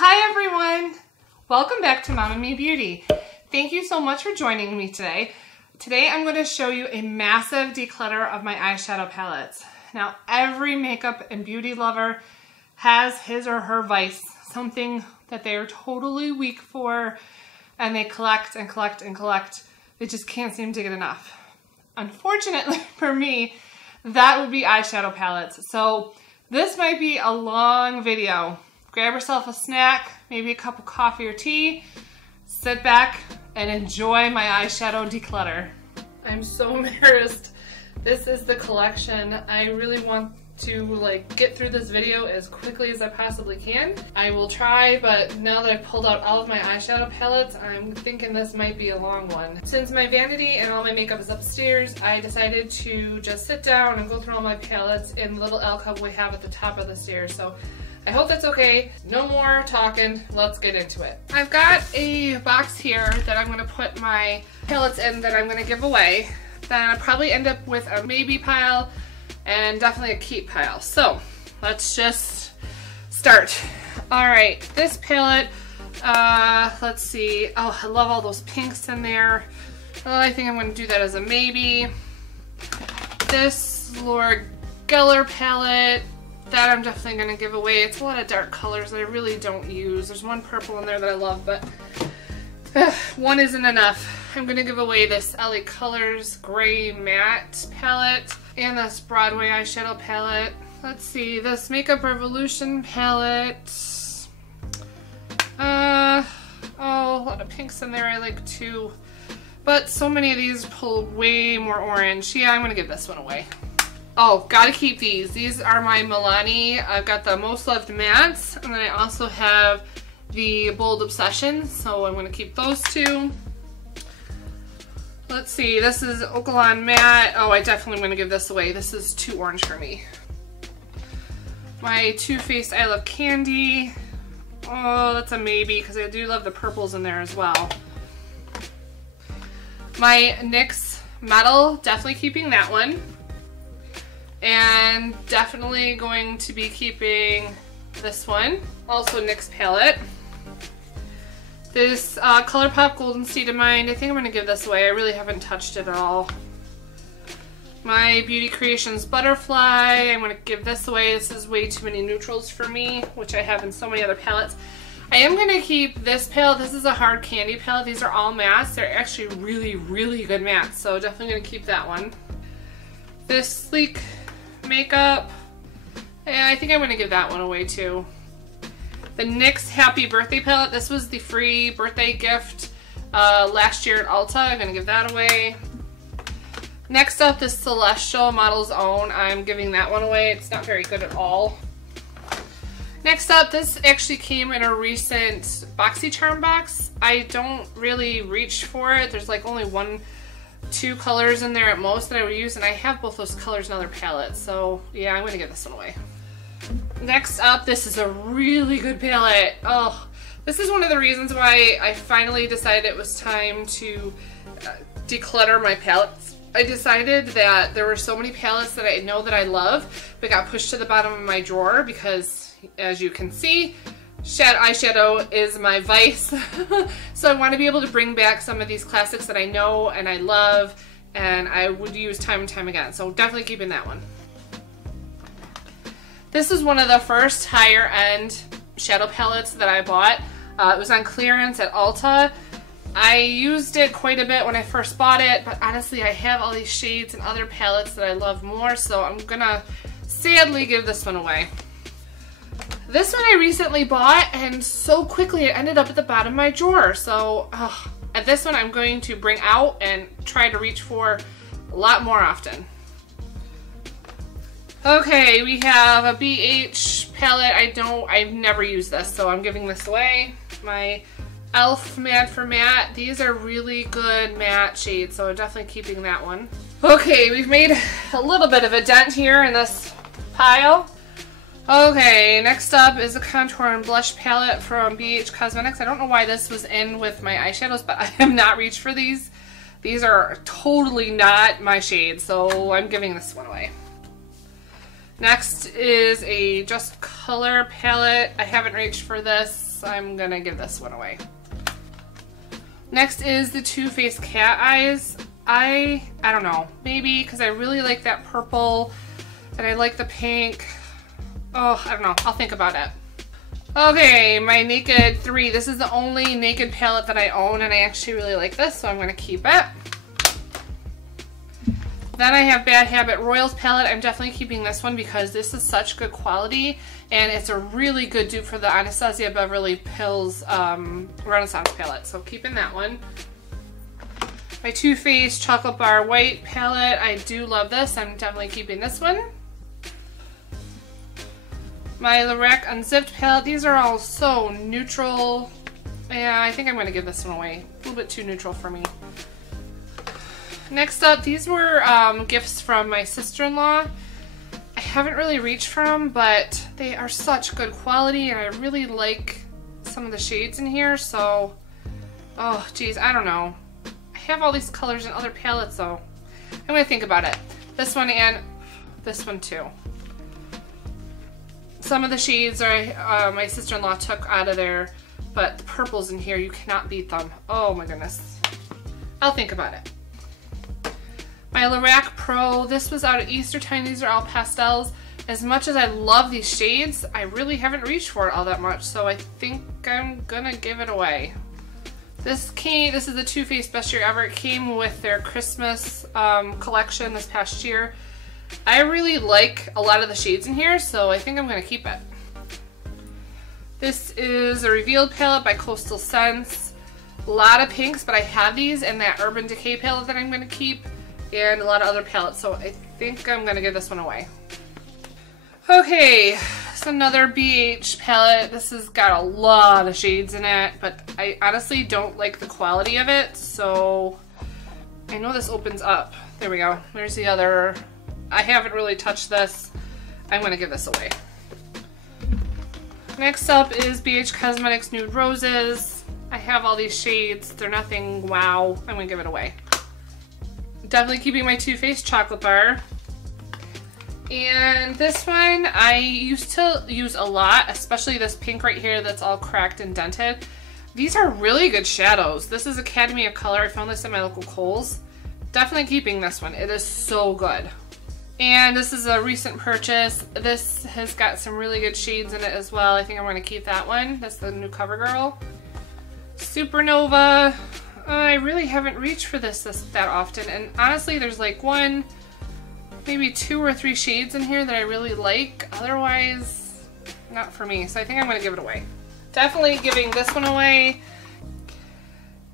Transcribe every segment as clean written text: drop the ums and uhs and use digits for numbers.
Hi everyone! Welcome back to MomNMeBeauty. Thank you so much for joining me today. Today I'm going to show you a massive declutter of my eyeshadow palettes. Now every makeup and beauty lover has his or her vice, something that they are totally weak for, and they collect and collect and collect. They just can't seem to get enough. Unfortunately for me, that would be eyeshadow palettes. So this might be a long video. Grab yourself a snack, maybe a cup of coffee or tea, sit back and enjoy my eyeshadow declutter. I'm so embarrassed. This is the collection. I really want to get through this video as quickly as I possibly can. I will try, but now that I've pulled out all of my eyeshadow palettes, I'm thinking this might be a long one. Since my vanity and all my makeup is upstairs, I decided to just sit down and go through all my palettes in the little alcove we have at the top of the stairs. So I hope that's okay. No more talking. Let's get into it. I've got a box here that I'm going to put my palettes in that I'm going to give away. Then I'll probably end up with a maybe pile and definitely a keep pile. So let's just start. All right, this palette, let's see. Oh, I love all those pinks in there. Oh, I think I'm going to do that as a maybe. This Laura Geller palette, that I'm definitely going to give away. It's a lot of dark colors that I really don't use. There's one purple in there that I love, but one isn't enough. I'm going to give away this LA Colors Gray Matte palette and this Broadway eyeshadow palette. Let's see, this Makeup Revolution palette. Oh, a lot of pinks in there I like too. But so many of these pull way more orange. Yeah, I'm going to give this one away. Oh, gotta keep these. These are my Milani. I've got the Most Loved Mattes, and then I also have the Bold Obsession, so I'm gonna keep those two. Let's see, this is Okalon Matte. Oh, I definitely am gonna give this away. This is too orange for me. My Too Faced I Love Candy. Oh, that's a maybe, because I do love the purples in there as well. My NYX Metal, definitely keeping that one. And definitely going to be keeping this one. Also NYX palette. This ColourPop Golden State of Mind, I think I'm going to give this away. I really haven't touched it at all. My Beauty Creations Butterfly, I'm going to give this away. This is way too many neutrals for me, which I have in so many other palettes. I am going to keep this palette. This is a hard candy palette. These are all mattes. They're actually really, really good mattes, so definitely going to keep that one. This Sleek Makeup, and I think I'm going to give that one away too. The NYX Happy Birthday palette, this was the free birthday gift last year at Ulta. I'm going to give that away. Next up, this Celestial Model's Own. I'm giving that one away. It's not very good at all. Next up, this actually came in a recent BoxyCharm box. I don't really reach for it. There's like only two colors in there at most that I would use, and I have both those colors in other palettes, so yeah, I'm going to give this one away. Next up, this is a really good palette. Oh, this is one of the reasons why I finally decided it was time to declutter my palettes. I decided that there were so many palettes that I know that I love, but got pushed to the bottom of my drawer because, as you can see, eyeshadow is my vice. So I want to be able to bring back some of these classics that I know and I love and I would use time and time again. So definitely keeping that one. This is one of the first higher end shadow palettes that I bought. It was on clearance at Ulta. I used it quite a bit when I first bought it, but honestly I have all these shades and other palettes that I love more, so I'm gonna sadly give this one away. This one I recently bought, and so quickly it ended up at the bottom of my drawer. So at this one I'm going to bring out and try to reach for a lot more often. Okay, we have a BH palette. I've never used this, so I'm giving this away. My e.l.f. Mad for Matte. These are really good matte shades, so I'm definitely keeping that one. Okay, we've made a little bit of a dent here in this pile. Okay, next up is a contour and blush palette from BH Cosmetics. I don't know why this was in with my eyeshadows, but I have not reached for these. These are totally not my shade, so I'm giving this one away. Next is a Just Color palette. I haven't reached for this. So I'm gonna give this one away. Next is the Too Faced Cat Eyes. I don't know, maybe because I really like that purple and I like the pink. Oh, I don't know, I'll think about it. Okay, my Naked 3. This is the only Naked palette that I own and I actually really like this, so I'm gonna keep it. Then I have Bad Habit Royals palette. I'm definitely keeping this one because this is such good quality and it's a really good dupe for the Anastasia Beverly Hills Renaissance palette, so keeping that one. My Too Faced Chocolate Bar White palette. I do love this. I'm definitely keeping this one. My Lorac Unzipped palette. These are all so neutral. Yeah, I think I'm going to give this one away. A little bit too neutral for me. Next up, these were gifts from my sister-in-law. I haven't really reached for them, but they are such good quality and I really like some of the shades in here, so oh geez, I don't know. I have all these colors in other palettes though. I'm gonna think about it. This one and this one too. Some of the shades are my sister-in-law took out of there, but the purples in here, you cannot beat them. Oh my goodness. I'll think about it. My Lorac Pro, this was out at Easter time. These are all pastels. As much as I love these shades, I really haven't reached for it all that much, so I think I'm gonna give it away. This is the Too Faced Best Year Ever. It came with their Christmas collection this past year. I really like a lot of the shades in here, so I think I'm gonna keep it. This is a Revealed palette by Coastal Scents. A lot of pinks, but I have these in that Urban Decay palette that I'm gonna keep, and a lot of other palettes, so I think I'm gonna give this one away. Okay, it's another BH palette. This has got a lot of shades in it, but I honestly don't like the quality of it, so I know this opens up. There we go. There's the other. I haven't really touched this. I'm gonna give this away. Next up is BH Cosmetics Nude Roses. I have all these shades. They're nothing wow. I'm gonna give it away. Definitely keeping my Too Faced Chocolate Bar. And this one I used to use a lot, especially this pink right here that's all cracked and dented. These are really good shadows. This is Academy of Color. I found this at my local Kohl's. Definitely keeping this one. It is so good. And this is a recent purchase. This has got some really good shades in it as well. I think I'm going to keep that one. That's the new CoverGirl. Supernova. I really haven't reached for this that often, and honestly there's like one, maybe 2 or 3 shades in here that I really like. Otherwise, not for me, so I think I'm going to give it away. Definitely giving this one away.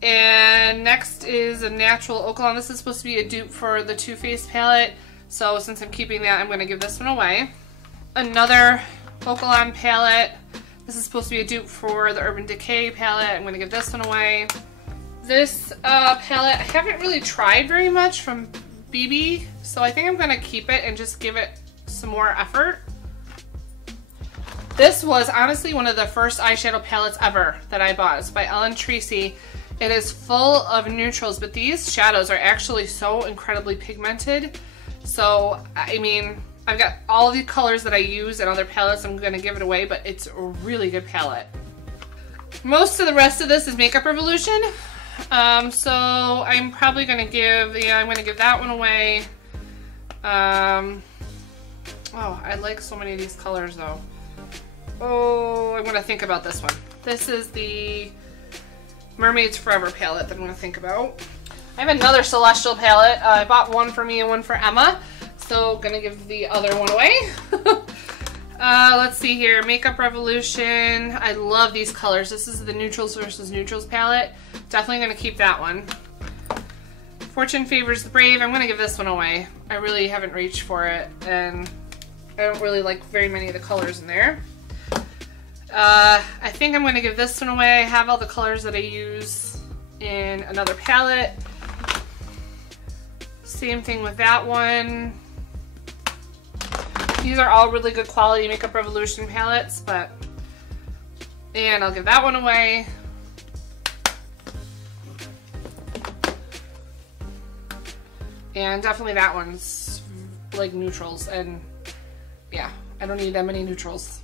And next is a Natural Oaklawn. This is supposed to be a dupe for the Too Faced palette, so since I'm keeping that, I'm going to give this one away. Another Oaklawn palette. This is supposed to be a dupe for the Urban Decay palette. I'm going to give this one away. This palette, I haven't really tried very much from BB, so I think I'm going to keep it and just give it some more effort. This was honestly one of the first eyeshadow palettes ever that I bought. It's by Ellen Tracy. It is full of neutrals, but these shadows are actually so incredibly pigmented. So, I mean, I've got all the colors that I use in other palettes. I'm going to give it away, but it's a really good palette. Most of the rest of this is Makeup Revolution. So I'm probably going to give, I'm going to give that one away. Oh, I like so many of these colors though. Oh, I'm going to think about this one. This is the Mermaids Forever palette that I'm going to think about. I have another Celestial palette. I bought one for me and one for Emma. So going to give the other one away. Let's see here. Makeup Revolution. I love these colors. This is the Neutrals versus Neutrals palette. Definitely going to keep that one. Fortune Favors the Brave. I'm going to give this one away. I really haven't reached for it, and I don't really like very many of the colors in there. I think I'm going to give this one away. I have all the colors that I use in another palette. Same thing with that one. These are all really good quality Makeup Revolution palettes, and I'll give that one away. And definitely that one's like neutrals, and yeah, I don't need that many neutrals.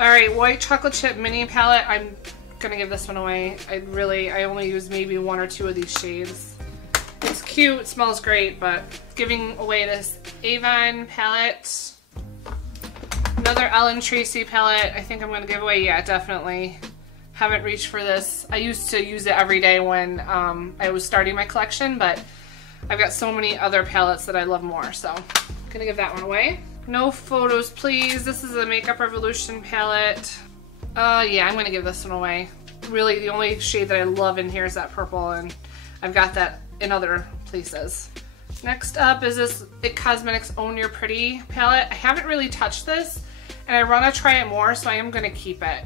Alright, white chocolate chip mini palette. I'm gonna give this one away. I only use maybe 1 or 2 of these shades. It's cute, it smells great, but giving away this Avon palette. Another Ellen Tracy palette. I think I'm gonna give away, yeah, definitely. Haven't reached for this. I used to use it every day when I was starting my collection, but I've got so many other palettes that I love more, so I'm gonna give that one away. No photos, please. This is a Makeup Revolution palette. Yeah, I'm gonna give this one away. Really, the only shade that I love in here is that purple, and I've got that in other places. Next up is this IT Cosmetics Own Your Pretty palette. I haven't really touched this, and I want to try it more, so I am gonna keep it.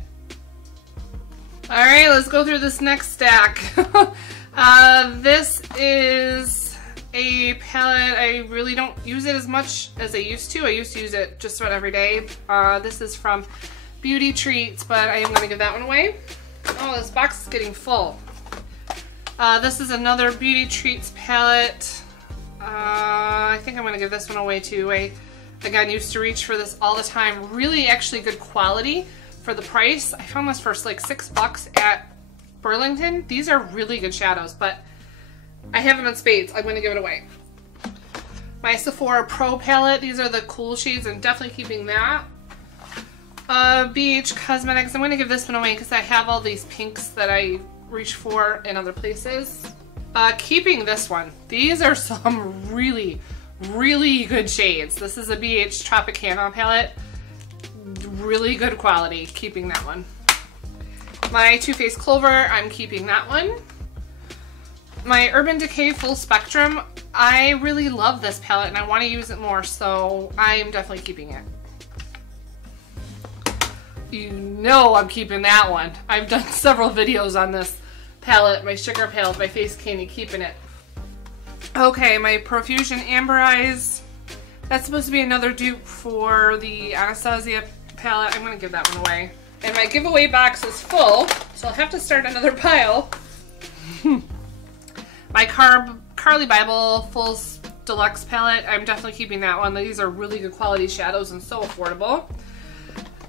Alright, let's go through this next stack. This is a palette. I really don't use it as much as I used to. I used to use it just about every day. This is from Beauty Treats, but I am going to give that one away. Oh, this box is getting full. This is another Beauty Treats palette. I think I'm going to give this one away too. I, again, used to reach for this all the time. Really actually good quality for the price. I found this for like $6 at Burlington. These are really good shadows, but I have them in spades. I'm going to give it away. My Sephora Pro palette. These are the cool shades. I'm definitely keeping that. BH Cosmetics. I'm going to give this one away because I have all these pinks that I reach for in other places. Keeping this one. These are some really, really good shades. This is a BH Tropicana palette. Really good quality. Keeping that one. My Too Faced Clover. I'm keeping that one. My Urban Decay Full Spectrum. I really love this palette and I want to use it more, so I am definitely keeping it. You know I'm keeping that one. I've done several videos on this palette, my sugar palette by Face Candy, keeping it. Okay, my Profusion Amber Eyes. That's supposed to be another dupe for the Anastasia palette. I'm going to give that one away. And my giveaway box is full, so I'll have to start another pile. My Carly Bible Full Deluxe palette. I'm definitely keeping that one. These are really good quality shadows and so affordable.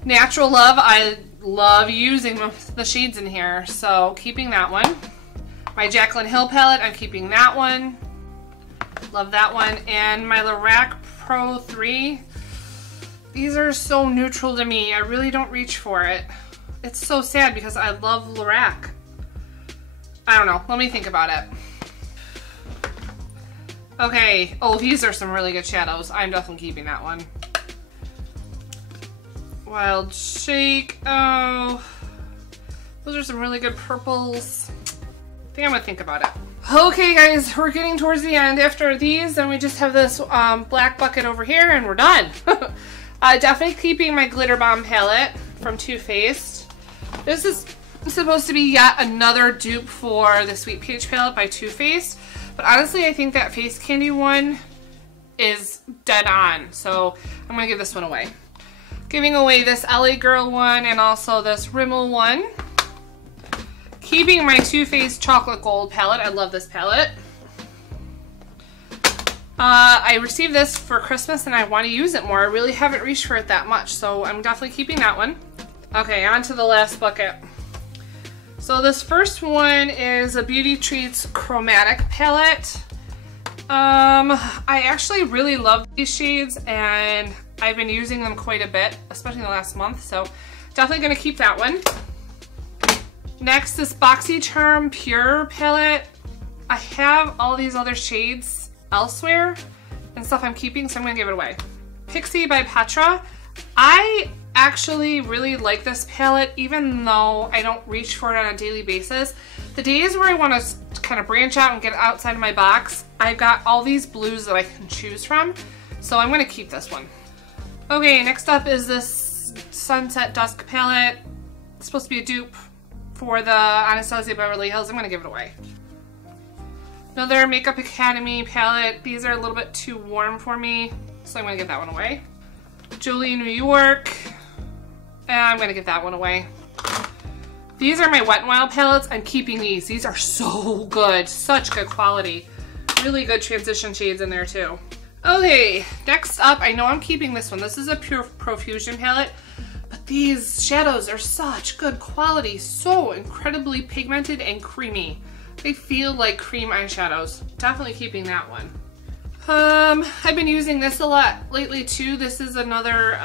Natural Love, I love using the shades in here, so keeping that one. My Jaclyn Hill palette, I'm keeping that one. Love that one. And my Lorac Pro 3. These are so neutral to me. I really don't reach for it. It's so sad because I love Lorac. I don't know. Let me think about it. Okay. Oh, these are some really good shadows. I'm definitely keeping that one. Wild Shake. Oh, those are some really good purples. I think I'm gonna think about it. Okay guys, we're getting towards the end. After these, then we just have this black bucket over here and we're done. Definitely keeping my Glitter Bomb palette from Too Faced. This is supposed to be yet another dupe for the Sweet Peach palette by Too Faced, but honestly I think that Face Candy one is dead on, so I'm gonna give this one away. Giving away this LA Girl one and also this Rimmel one. Keeping my Too Faced Chocolate Gold palette. I love this palette. I received this for Christmas and I want to use it more. I really haven't reached for it that much, so I'm definitely keeping that one. Okay, on to the last bucket. So this first one is a Beauty Treats Chromatic palette. I actually really love these shades and I've been using them quite a bit, especially in the last month, so definitely going to keep that one. Next, this BoxyCharm Pure palette. I have all these other shades elsewhere and stuff I'm keeping, so I'm going to give it away. Pixie by Petra. I actually really like this palette, even though I don't reach for it on a daily basis. The days where I want to kind of branch out and get outside of my box, I've got all these blues that I can choose from, so I'm going to keep this one. Okay, next up is this Sunset Dusk palette. It's supposed to be a dupe for the Anastasia Beverly Hills. I'm going to give it away. Another Makeup Academy palette. These are a little bit too warm for me, so I'm going to give that one away. Jolie New York. And I'm going to give that one away. These are my Wet n Wild palettes. I'm keeping these. These are so good. Such good quality. Really good transition shades in there too. Okay, next up, I know I'm keeping this one. This is a Pure Profusion palette, but These shadows are such good quality, so incredibly pigmented and creamy. They feel like cream eyeshadows. Definitely keeping that one. I've been using this a lot lately too. This is another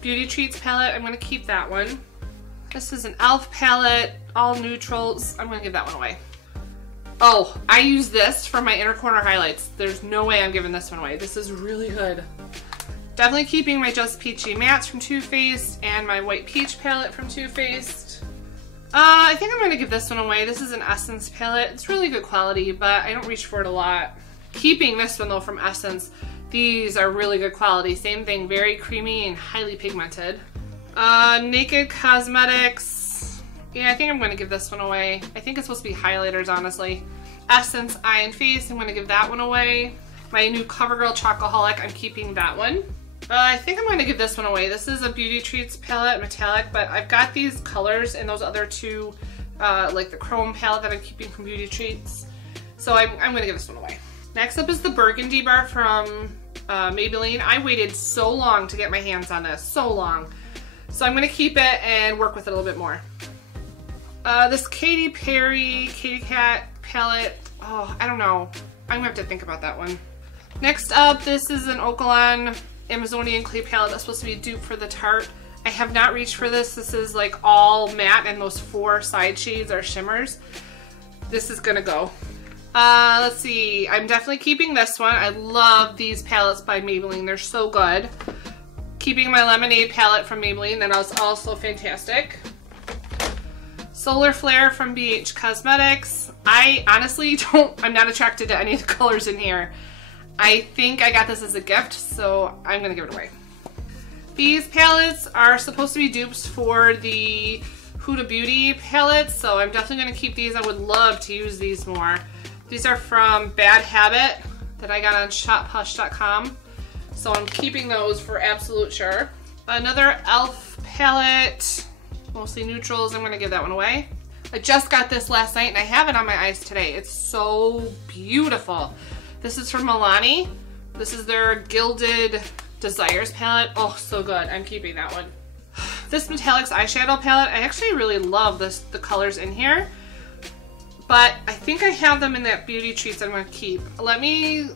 Beauty Treats palette. I'm gonna keep that one. This is an e.l.f. palette, all neutrals. I'm gonna give that one away. Oh, I use this for my inner corner highlights. There's no way I'm giving this one away. This is really good. Definitely keeping my Just Peachy Mattes from Too Faced and my White Peach palette from Too Faced. I think I'm going to give this one away. This is an Essence palette. It's really good quality, but I don't reach for it a lot. Keeping this one though from Essence. These are really good quality. Same thing, very creamy and highly pigmented. Naked Cosmetics. Yeah, I think I'm going to give this one away. I think it's supposed to be highlighters, honestly. Essence Eye and Face. I'm going to give that one away. My new CoverGirl Chocoholic. I'm keeping that one. I think I'm going to give this one away. This is a Beauty Treats palette, metallic, but I've got these colors in those other two, like the chrome palette that I'm keeping from Beauty Treats. So I'm going to give this one away. Next up is the Burgundy bar from Maybelline. I waited so long to get my hands on this, so long. So I'm going to keep it and work with it a little bit more. This Katy Perry Katy Kat palette, oh, I don't know. I'm going to have to think about that one. Next up, this is an Oakalon Amazonian clay palette that's supposed to be a dupe for the Tarte. I have not reached for this. This is like all matte and those 4 side shades are shimmers. This is gonna go. Let's see. I'm definitely keeping this one. I love these palettes by Maybelline. They're so good. Keeping my Lemonade palette from Maybelline. That was also fantastic. Solar Flare from BH Cosmetics. I honestly I'm not attracted to any of the colors in here. I think I got this as a gift, so I'm gonna give it away. These palettes are supposed to be dupes for the Huda Beauty palettes, so I'm definitely gonna keep these. I would love to use these more. These are from Bad Habit that I got on shophush.com, so I'm keeping those for absolute sure. Another e.l.f. palette, mostly neutrals. I'm gonna give that one away. I just got this last night and I have it on my eyes today. It's so beautiful. This is from Milani. This is their Gilded Desires palette. Oh, so good. I'm keeping that one. This Metallics eyeshadow palette, I actually really love the colors in here. But I think I have them in that Beauty Treats I'm going to keep. Let me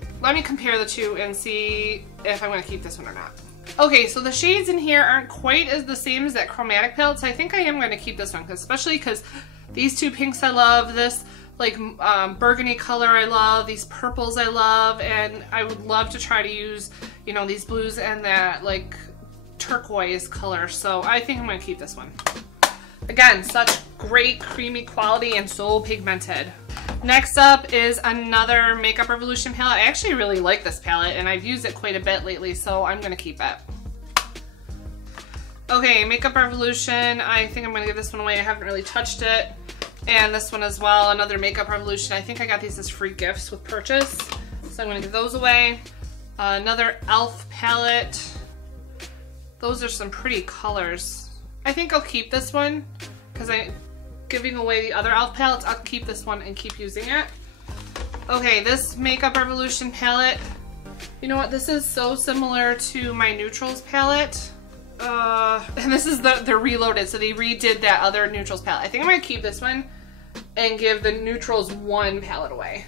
compare the two and see if I'm going to keep this one or not. Okay, so the shades in here aren't quite as the same as that chromatic palette, so I think I am going to keep this one, especially because these two pinks I love, this like burgundy color I love, these purples I love, and I would love to try to use, you know, these blues and that like turquoise color, so I think I'm going to keep this one. Again, such great creamy quality and so pigmented. Next up is another Makeup Revolution palette. I actually really like this palette and I've used it quite a bit lately, so I'm going to keep it. Okay, Makeup Revolution, I think I'm going to give this one away. I haven't really touched it. And this one as well, another Makeup Revolution. I think I got these as free gifts with purchase, so I'm going to give those away. Another e.l.f. palette. Those are some pretty colors. I think I'll keep this one because I'm giving away the other e.l.f. palettes. I'll keep this one and keep using it. Okay, this Makeup Revolution palette. You know what? This is so similar to my Neutrals palette. And this is they're reloaded, so they redid that other Neutrals palette. I think I'm going to keep this one and give the Neutrals 1 palette away.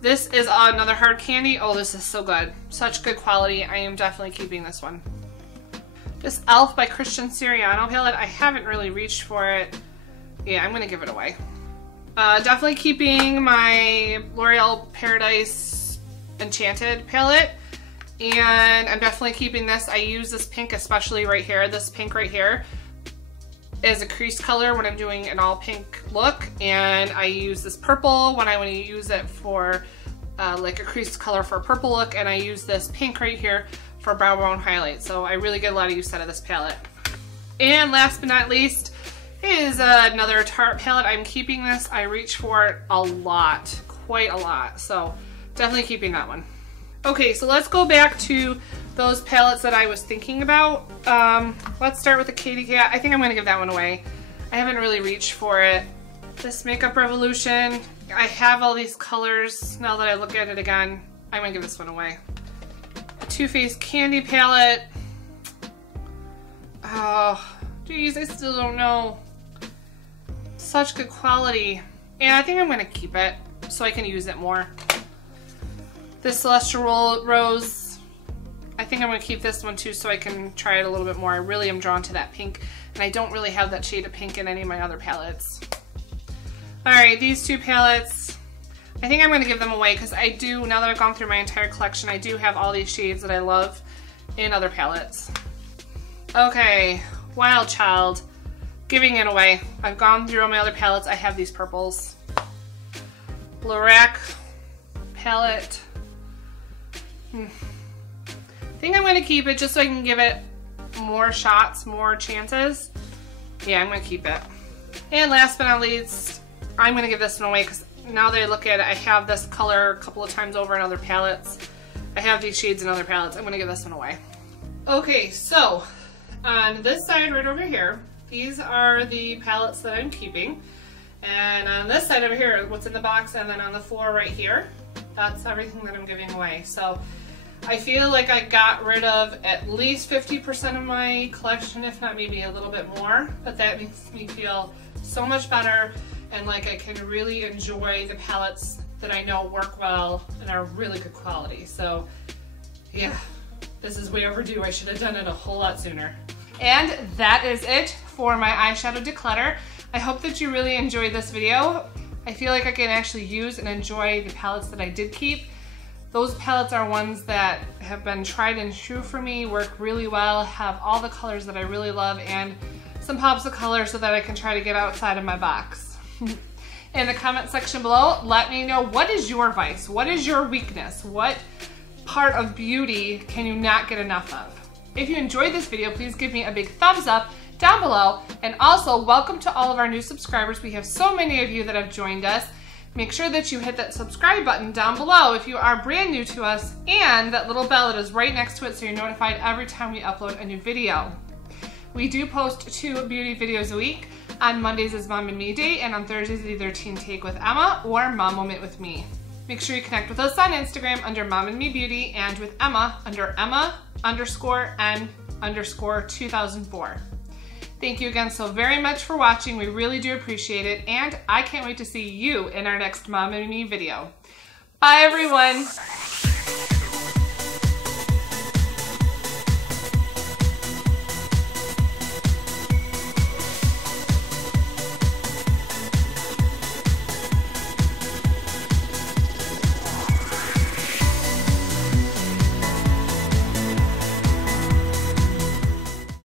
This is another Hard Candy. Oh, this is so good. Such good quality. I am definitely keeping this one. This e.l.f. by Christian Siriano palette, I haven't really reached for it. Yeah, I'm going to give it away. Definitely keeping my L'Oreal Paradise Enchanted palette. And I'm definitely keeping this. I use this pink especially right here. This pink right here is a crease color when I'm doing an all pink look. And I use this purple when I want to use it for like a crease color for a purple look. And I use this pink right here for brow bone highlight. So I really get a lot of use out of this palette. And last but not least is another Tarte palette. I'm keeping this. I reach for it a lot, quite a lot. So definitely keeping that one. Okay, so let's go back to those palettes that I was thinking about. Let's start with the Katy Kat. I think I'm going to give that one away. I haven't really reached for it. This Makeup Revolution. I have all these colors. Now that I look at it again, I'm going to give this one away. Too Faced Candy Palette. Oh, geez, I still don't know. Such good quality. And I think I'm gonna keep it so I can use it more. This Celestial Rose, I think I'm gonna keep this one too so I can try it a little bit more. I really am drawn to that pink, and I don't really have that shade of pink in any of my other palettes. All right, these two palettes, I think I'm gonna give them away because I do, now that I've gone through my entire collection, I do have all these shades that I love in other palettes. Okay, Wild Child, giving it away. I've gone through all my other palettes. I have these purples. Lorac palette. I think I'm gonna keep it just so I can give it more shots, more chances. Yeah, I'm gonna keep it. And last but not least, I'm gonna give this one away because now that I look at it, I have this color a couple of times over in other palettes. I have these shades in other palettes. I'm gonna give this one away. Okay, so on this side right over here, these are the palettes that I'm keeping. And on this side over here, what's in the box, and then on the floor right here, that's everything that I'm giving away. So I feel like I got rid of at least 50% of my collection, if not maybe a little bit more, but that makes me feel so much better and like I can really enjoy the palettes that I know work well and are really good quality. So yeah, this is way overdue. I should have done it a whole lot sooner. And that is it for my eyeshadow declutter. I hope that you really enjoyed this video. I feel like I can actually use and enjoy the palettes that I did keep. Those palettes are ones that have been tried and true for me, work really well, have all the colors that I really love, and some pops of color so that I can try to get outside of my box. In the comment section below, let me know, what is your vice? What is your weakness? What part of beauty can you not get enough of? If you enjoyed this video, please give me a big thumbs up down below, and also welcome to all of our new subscribers. We have so many of you that have joined us. Make sure that you hit that subscribe button down below if you are brand new to us, and that little bell that is right next to it so you're notified every time we upload a new video. We do post 2 beauty videos a week. On Mondays is Mom and Me Day, and on Thursdays is either Teen Take with Emma or Mom Moment with me. Make sure you connect with us on Instagram under MomNMeBeauty and with Emma under Emma_N_2004. Thank you again so very much for watching. We really do appreciate it, and I can't wait to see you in our next Mom and Me video. Bye everyone!